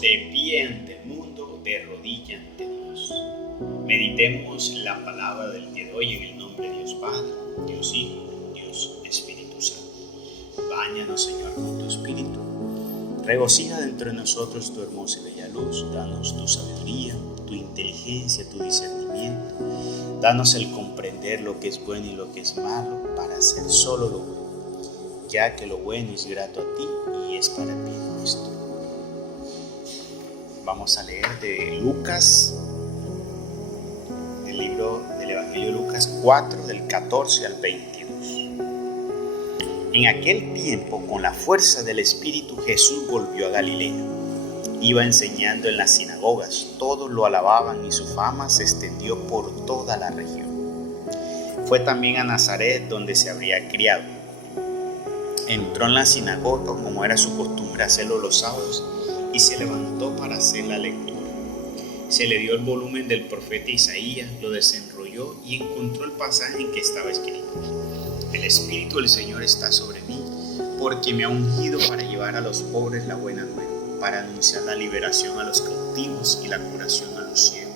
de pie ante el mundo, de rodilla ante Dios. Meditemos la palabra del día de hoy en el nombre de Dios Padre, Dios Hijo, Dios Espíritu Santo. Báñanos, Señor, con tu Espíritu. Regocija dentro de nosotros tu hermosa y bella luz. Danos tu sabiduría, tu inteligencia, tu discernimiento. Danos el comprender lo que es bueno y lo que es malo para hacer solo lo bueno, ya que lo bueno es grato a ti y es para el bien nuestro. Vamos a leer de Lucas, del libro del Evangelio de Lucas 4, del 14 al 22. En aquel tiempo, con la fuerza del Espíritu, Jesús volvió a Galilea. Iba enseñando en las sinagogas, todos lo alababan y su fama se extendió por toda la región. Fue también a Nazaret, donde se habría criado. Entró en la sinagoga, como era su costumbre hacerlo los sábados, y se levantó para hacer la lectura. Se le dio el volumen del profeta Isaías, lo desenrolló y encontró el pasaje en que estaba escrito: El Espíritu del Señor está sobre mí, porque me ha ungido para llevar a los pobres la buena nueva, para anunciar la liberación a los cautivos y la curación a los ciegos,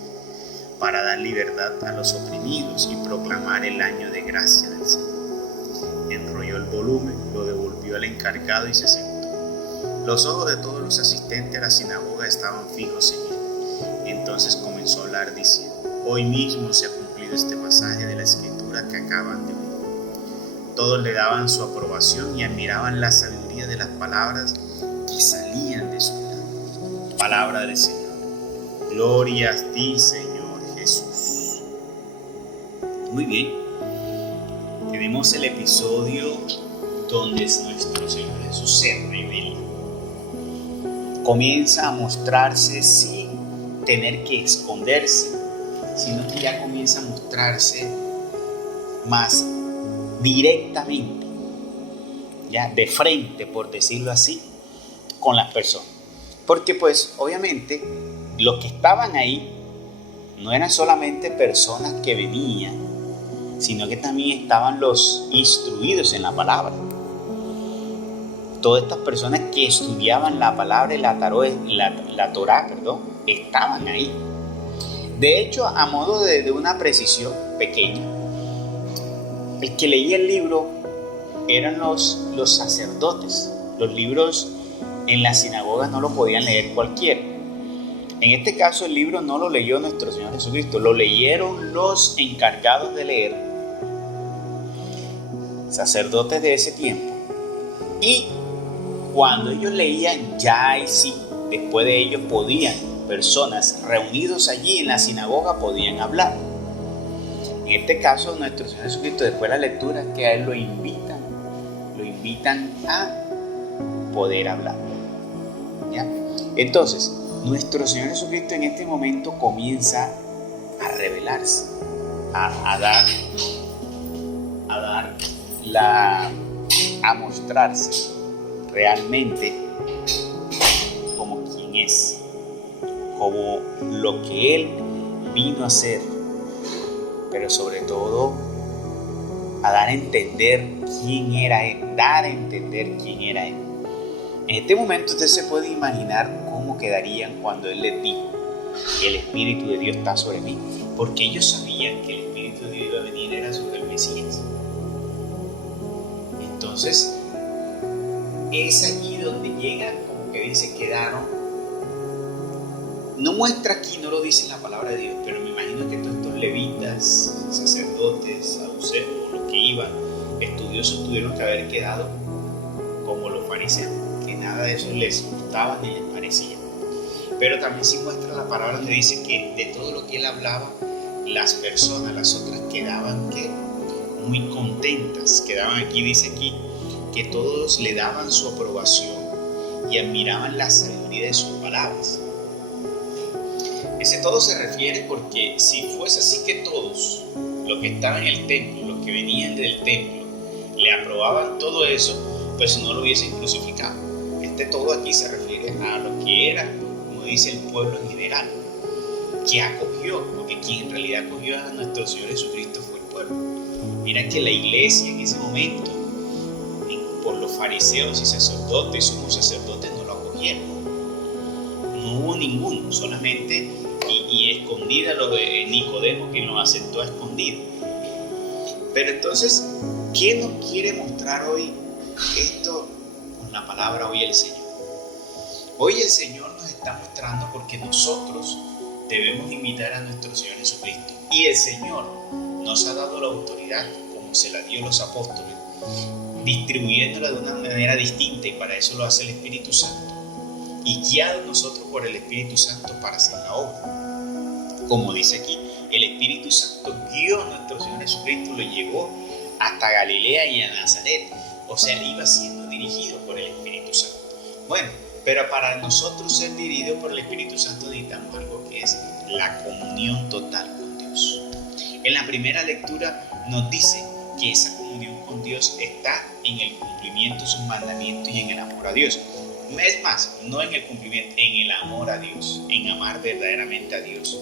para dar libertad a los oprimidos y proclamar el año de gracia del Señor. Enrolló el volumen, lo devolvió al encargado y se sentó. Los ojos de todos los asistentes a la sinagoga estaban fijos en él. Entonces comenzó a hablar diciendo: Hoy mismo se ha cumplido este pasaje de la Escritura que acaban de oír. Todos le daban su aprobación y admiraban la sabiduría de las palabras que salían de su boca. Palabra del Señor. Gloria a ti, Señor Jesús. Muy bien. Tenemos el episodio donde nuestro Señor Jesús se revela. Comienza a mostrarse sin tener que esconderse, sino que ya comienza a mostrarse más directamente, ya de frente, por decirlo así, con las personas. Porque pues obviamente los que estaban ahí no eran solamente personas que venían, sino que también estaban los instruidos en la palabra. Todas estas personas que estudiaban la palabra y la Torá, estaban ahí. De hecho, a modo de una precisión pequeña, el que leía el libro eran los sacerdotes. Los libros en la sinagoga no lo podían leer cualquiera. En este caso, el libro no lo leyó nuestro Señor Jesucristo, lo leyeron los encargados de leer, sacerdotes de ese tiempo. Y cuando ellos leían, ya ahí sí, después de ellos personas reunidos allí en la sinagoga podían hablar. En este caso, nuestro Señor Jesucristo, después de la lectura, que a él lo invitan a poder hablar. ¿Ya? Entonces, nuestro Señor Jesucristo en este momento comienza a revelarse, a mostrarse realmente como quien es, como lo que Él vino a ser, pero sobre todo a dar a entender quién era Él, En este momento usted se puede imaginar cómo quedarían cuando Él les dijo que el Espíritu de Dios está sobre mí, porque ellos sabían que el Espíritu de Dios iba a venir, era sobre el Mesías. Entonces, es allí donde llegan, como que dice, quedaron. No muestra aquí, no lo dice la palabra de Dios, pero me imagino que todos estos levitas, sacerdotes, saduceos, los que iban, estudiosos, tuvieron que haber quedado como los fariseos, que nada de eso les gustaba ni les parecía. Pero también sí muestra la palabra donde dice que de todo lo que él hablaba, las personas, las otras, quedaban muy contentas. Quedaban aquí, dice aquí, que todos le daban su aprobación y admiraban la sabiduría de sus palabras. Ese todo se refiere porque si fuese así que todos los que estaban en el templo, los que venían del templo, le aprobaban todo eso, pues no lo hubiesen crucificado. Este todo aquí se refiere a lo que era, como dice el pueblo en general, que acogió, porque quien en realidad acogió a nuestro Señor Jesucristo fue el pueblo. Mira que la iglesia en ese momento, por los fariseos y sacerdotes, sumos sacerdotes, no lo acogieron. no hubo ninguno, solamente y escondida lo de Nicodemo, que lo aceptó a escondido. Pero entonces, ¿qué nos quiere mostrar hoy esto con la palabra hoy el Señor? Hoy el Señor nos está mostrando porque nosotros debemos imitar a nuestro Señor Jesucristo. Y el Señor nos ha dado la autoridad, como se la dio a los apóstoles, distribuyéndola de una manera distinta, y para eso lo hace el Espíritu Santo. Y guiados nosotros por el Espíritu Santo para hacer la obra. Como dice aquí, el Espíritu Santo guió a nuestro Señor Jesucristo, lo llevó hasta Galilea y a Nazaret. O sea, él iba siendo dirigido por el Espíritu Santo. Bueno, pero para nosotros ser dirigidos por el Espíritu Santo necesitamos algo que es la comunión total con Dios. En la primera lectura nos dice que esa comunión con Dios está en el cumplimiento de sus mandamientos y en el amor a Dios. Es más, no en el cumplimiento, en el amor a Dios, en amar verdaderamente a Dios.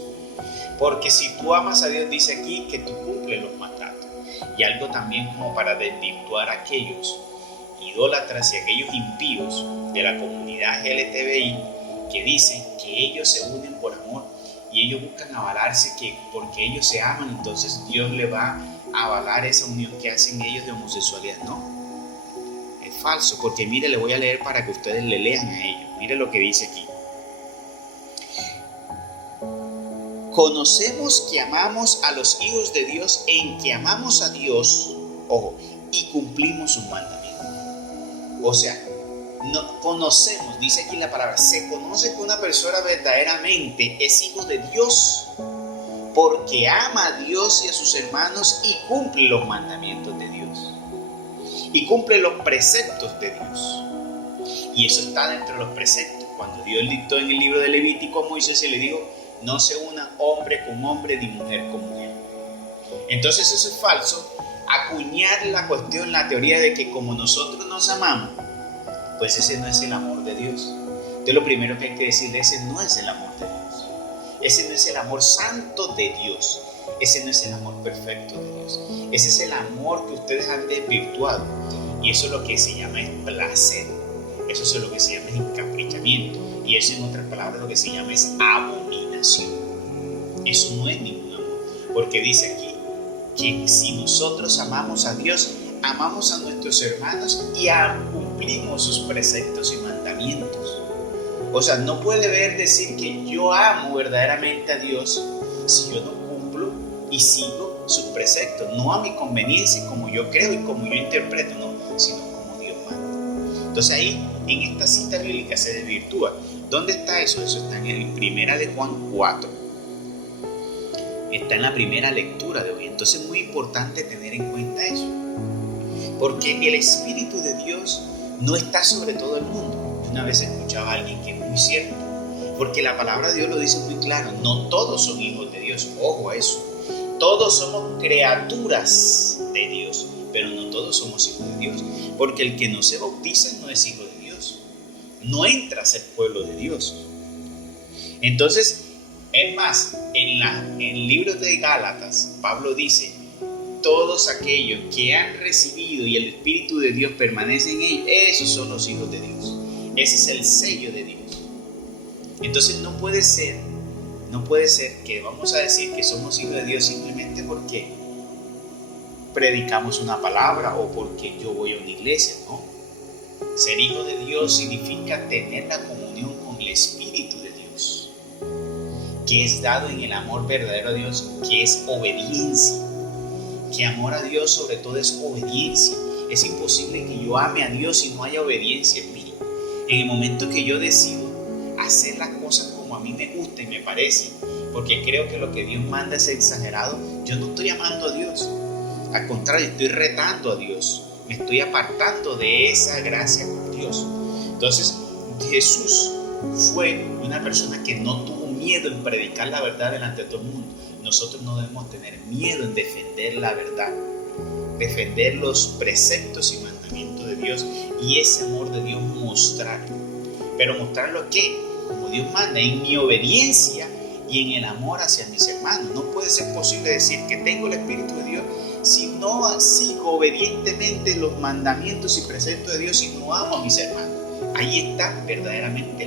Porque si tú amas a Dios, dice aquí que tú cumples los mandatos. Y algo también como para desvirtuar a aquellos idólatras y aquellos impíos de la comunidad LGTBI que dicen que ellos se unen por amor y ellos buscan avalarse que porque ellos se aman, entonces Dios le va a avalar esa unión que hacen ellos de homosexualidad. No, es falso, porque mire, le voy a leer para que ustedes le lean a ellos. Mire lo que dice aquí. Conocemos que amamos a los hijos de Dios en que amamos a Dios, ojo, y cumplimos sus mandamientos. O sea, no, conocemos, dice aquí la palabra, se conoce que una persona verdaderamente es hijo de Dios porque ama a Dios y a sus hermanos y cumple los mandamientos de Dios y cumple los preceptos de Dios. Y eso está dentro de los preceptos. Cuando Dios dictó en el libro de Levítico a Moisés, se le dijo: no se una hombre con hombre ni mujer con mujer. Entonces eso es falso. Acuñar la cuestión, la teoría de que como nosotros nos amamos, pues ese no es el amor de Dios. Entonces lo primero que hay que decirle, ese no es el amor de Dios. Ese no es el amor santo de Dios. Ese no es el amor perfecto de Dios. Ese es el amor que ustedes han desvirtuado. Y eso es lo que se llama es placer. Eso es lo que se llama es encaprichamiento. Y eso, en otras palabras, lo que se llama es abominación. Eso no es ningún amor. Porque dice aquí que si nosotros amamos a Dios, amamos a nuestros hermanos y cumplimos sus preceptos y mandamientos. O sea, no puede decir que yo amo verdaderamente a Dios si yo no cumplo y sigo sus preceptos, no a mi conveniencia, como yo creo y como yo interpreto, no, sino como Dios manda. Entonces ahí, en esta cita bíblica se desvirtúa. ¿Dónde está eso? Eso está en Primera de Juan 4. Está en la primera lectura de hoy. Entonces es muy importante tener en cuenta eso. Porque el Espíritu de Dios no está sobre todo el mundo. Una vez escuchaba a alguien que es muy cierto. Porque la palabra de Dios lo dice muy claro. No todos son hijos de Dios. Ojo a eso. Todos somos criaturas de Dios, pero no todos somos hijos de Dios. Porque el que no se bautiza no es hijo de Dios. No entra a ser pueblo de Dios. Entonces, es más, en el libro de Gálatas, Pablo dice: todos aquellos que han recibido y el Espíritu de Dios permanece en ellos, esos son los hijos de Dios. Ese es el sello de Dios. Entonces no puede ser que vamos a decir que somos hijos de Dios simplemente porque predicamos una palabra o porque yo voy a una iglesia, ¿no? Ser hijo de Dios significa tener la comunión con el Espíritu de Dios, que es dado en el amor verdadero a Dios, que es obediencia. Que amor a Dios sobre todo es obediencia. Es imposible que yo ame a Dios si no haya obediencia en mí. En el momento que yo decido hacer las cosas como a mí me gusta y me parece, porque creo que lo que Dios manda es exagerado, yo no estoy amando a Dios. Al contrario, estoy retando a Dios. Me estoy apartando de esa gracia con Dios. Entonces, Jesús fue una persona que no tuvo miedo en predicar la verdad delante de todo el mundo. Nosotros no debemos tener miedo en defender la verdad, defender los preceptos y mandamientos de Dios y ese amor de Dios mostrarlo. Pero mostrarlo ¿qué? Como Dios manda, en mi obediencia y en el amor hacia mis hermanos. No puede ser posible decir que tengo el Espíritu de Dios si no sigo obedientemente los mandamientos y preceptos de Dios y no amo a mis hermanos. Ahí está verdaderamente